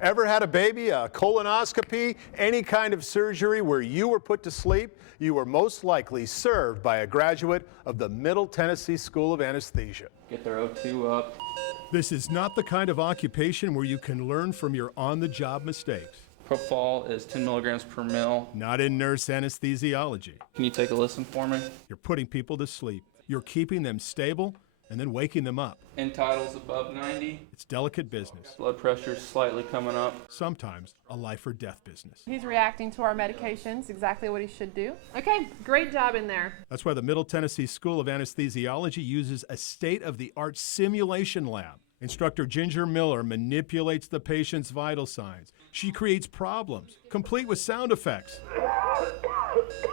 Ever had a baby, a colonoscopy, any kind of surgery where you were put to sleep? You were most likely served by a graduate of the Middle Tennessee School of Anesthesia. Get their O2 up. This is not the kind of occupation where you can learn from your on-the-job mistakes. Propofol is 10 milligrams per mil. Not in nurse anesthesiology. Can you take a listen for me? You're putting people to sleep. You're keeping them stable and then waking them up. End title's above 90. It's delicate business. Blood pressure's slightly coming up. Sometimes a life or death business. He's reacting to our medications, exactly what he should do. Okay, great job in there. That's why the Middle Tennessee School of Anesthesiology uses a state-of-the-art simulation lab. Instructor Ginger Miller manipulates the patient's vital signs. She creates problems, complete with sound effects.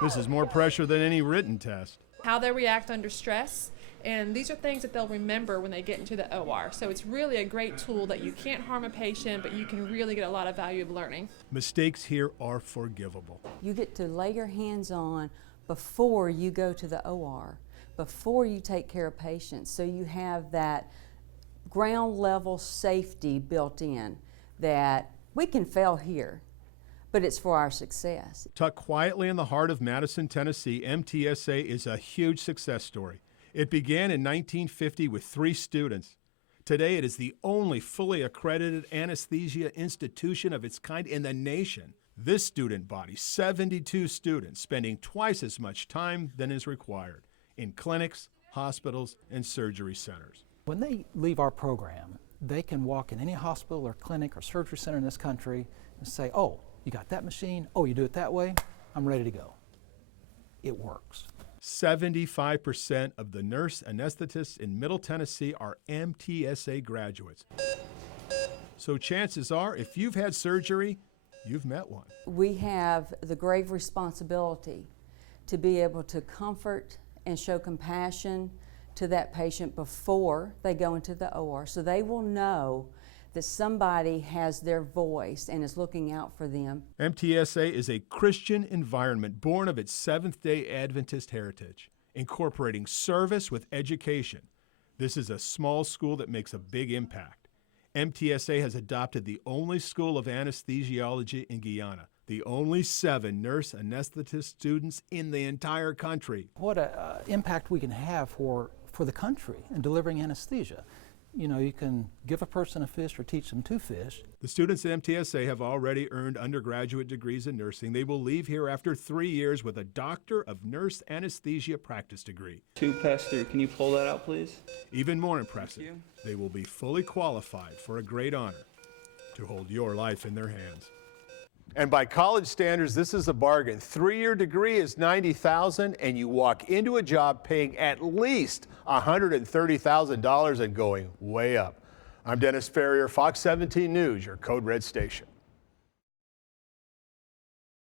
This is more pressure than any written test. How they react under stress, and these are things that they'll remember when they get into the OR. So it's really a great tool that you can't harm a patient, but you can really get a lot of value of learning. Mistakes here are forgivable. You get to lay your hands on before you go to the OR, before you take care of patients, so you have that ground level safety built in that we can fail here, but it's for our success. Tucked quietly in the heart of Madison, Tennessee, MTSA is a huge success story. It began in 1950 with 3 students. Today, it is the only fully accredited anesthesia institution of its kind in the nation. This student body, 72 students, spending twice as much time than is required in clinics, hospitals, and surgery centers. When they leave our program, they can walk in any hospital or clinic or surgery center in this country and say, oh, you got that machine? Oh, you do it that way? I'm ready to go. It works. 75% of the nurse anesthetists in Middle Tennessee are MTSA graduates. So chances are, if you've had surgery, you've met one. We have the grave responsibility to be able to comfort and show compassion to that patient before they go into the OR, so they will know that somebody has their voice and is looking out for them. MTSA is a Christian environment born of its Seventh-day Adventist heritage, incorporating service with education. This is a small school that makes a big impact. MTSA has adopted the only school of anesthesiology in Guyana, the only 7 nurse anesthetist students in the entire country. What an impact we can have for the country in delivering anesthesia. You know, you can give a person a fish or teach them to fish. The students at MTSA have already earned undergraduate degrees in nursing. They will leave here after 3 years with a Doctor of Nurse Anesthesia practice degree. 2 pass through. Can you pull that out, please? Even more impressive, they will be fully qualified for a great honor to hold your life in their hands. And by college standards, this is a bargain. 3-year degree is $90,000, and you walk into a job paying at least $130,000 and going way up. I'm Dennis Ferrier, Fox 17 News, your Code Red station.